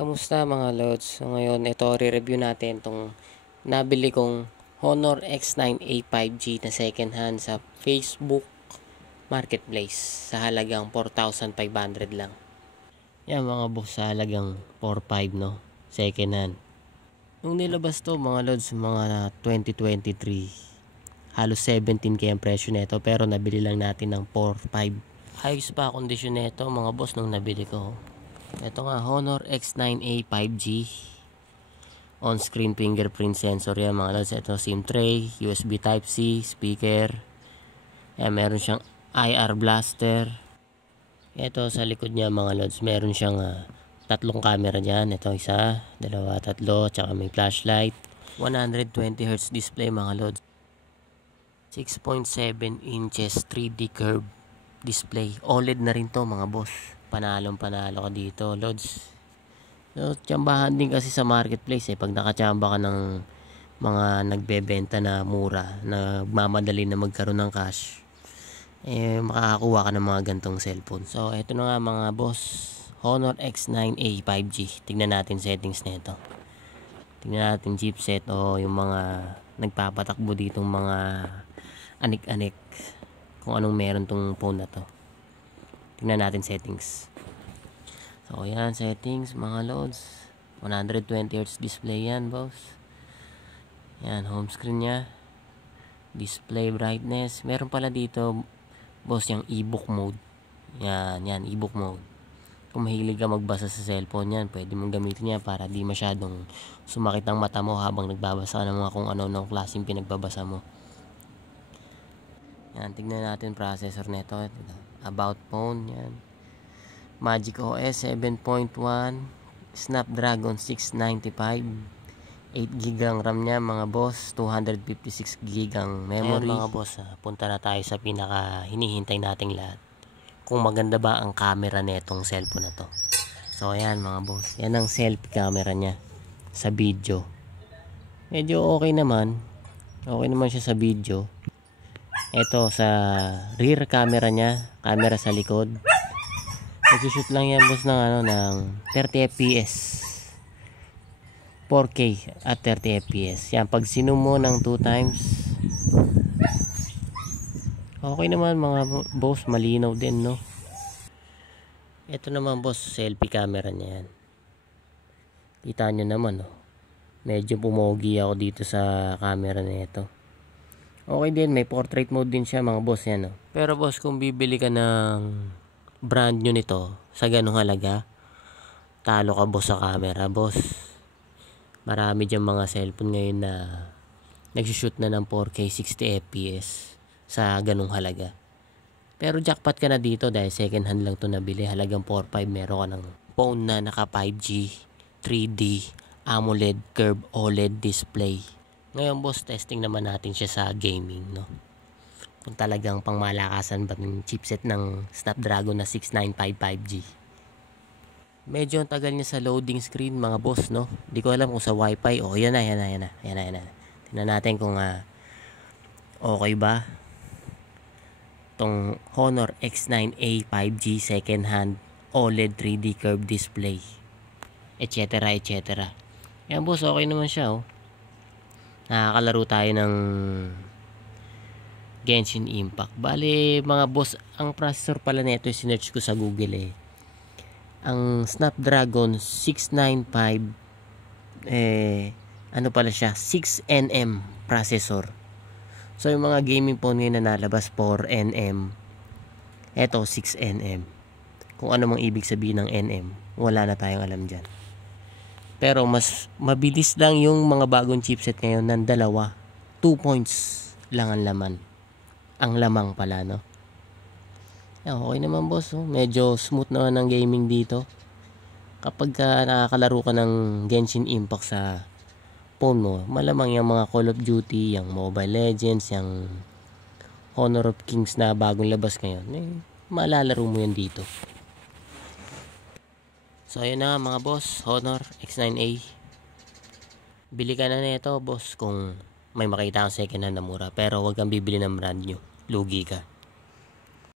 Kamusta mga lods? So ngayon, ito re-review natin itong nabili kong Honor X9A 5G na second hand sa Facebook Marketplace sa halagang 4,500 lang. Yan mga boss, sa halagang 4,500 no? Second hand. Nung nilabas to mga lods, mga 2023, halos 17k ang presyo nito pero nabili lang natin ng 4,500. Ayos pa kondisyon nito mga boss nung nabili ko. Ito nga, Honor X9A 5G. On-screen fingerprint sensor yan mga lods. Ito SIM tray, USB Type-C, speaker. Ayan, meron siyang IR blaster. Ito sa likod niya mga lods, meron siyang tatlong camera dyan. Ito isa, dalawa, tatlo, tsaka may flashlight. 120Hz display mga lods. 6.7 inches 3D curve display. OLED na rin to mga boss. Panalo ka dito lods. So tsambahan din kasi sa marketplace pag nakatsamba ka ng mga nagbebenta na mura, nagmamadali na magkaroon ng cash, makakakuha ka ng mga gantong cellphone. So eto na nga mga boss, Honor X9A 5G. Tignan natin settings nito. Tignan natin chipset o yung mga nagpapatakbo ditong mga anik-anik, kung anong meron tong phone na to. Tingnan natin settings. So yan, settings mga loads. 120Hz display yan boss. Yan, home screen nya. Display brightness. Meron pala dito boss yung ebook mode. Yan, ebook mode. Kung mahilig ka magbasa sa cellphone yan, pwede mong gamitin yan para di masyadong sumakit ang mata mo habang nagbabasa ng mga kung ano-ano klaseng pinagbabasa mo. Yan, tignan natin processor nito. About phone, yan. Magic OS 7.1, Snapdragon 695, 8GB ang RAM nya mga boss, 256GB ang memory. Ayan mga boss, punta na tayo sa pinaka hinihintay nating lahat. Kung maganda ba ang camera netong cellphone na to. So ayan mga boss, yan ang selfie camera nya sa video. Medyo okay naman siya sa video. Ito sa rear camera nya, camera sa likod. Nag-shoot lang yan boss ng 30 fps. 4K at 30 fps. Yan, pag sinum mo ng 2 times, okay naman mga boss, malinaw din no. Ito naman boss, selfie camera nya yan. Kita nyo naman no. Medyo pumogi ako dito sa camera nito. Okay din, may portrait mode din siya mga boss yan no. Pero boss, kung bibili ka ng brand new nito sa ganung halaga, talo ka boss sa camera boss. Marami dyan mga cellphone ngayon na nagsushoot na ng 4K 60 fps sa ganung halaga. Pero jackpot ka na dito dahil second hand lang to nabili. Halagang 4,500 meron ka ng phone na naka 5G 3D AMOLED curved OLED display. Ngayon boss, testing naman natin siya sa gaming no. Kung talagang pangmalakasan ba ng chipset ng Snapdragon na 695 5G. Medyo ang tagal niya sa loading screen mga boss no. Di ko alam kung sa wifi. Oh, yan na. Tingnan natin kung okay ba tong Honor X9A 5G second hand OLED 3D curved display, etc. Yan boss, okay naman siya oh. Nakakalaro tayo ng Genshin Impact. Bale mga boss, ang processor pala nito sinearch ko sa Google ang Snapdragon 695 ano pala siya, 6nm processor. So yung mga gaming phone ngayon na nalabas 4nm, eto 6nm. Kung ano mang ibig sabihin ng nm, wala na tayong alam dyan. Pero mas mabilis lang yung mga bagong chipset ngayon ng dalawa. 2 points lang ang laman. Ang lamang pala no. Okay naman boss oh. Medyo smooth naman ang gaming dito. Kapag nakakalaro ka ng Genshin Impact sa phone mo, malamang yung mga Call of Duty, yung Mobile Legends, yung Honor of Kings na bagong labas ngayon, malalaro mo yan dito. So ayun na mga boss, Honor X9A. Bili ka na nito boss kung may makita kang second hand na mura. Pero huwag kang bibili ng brand new, lugi ka.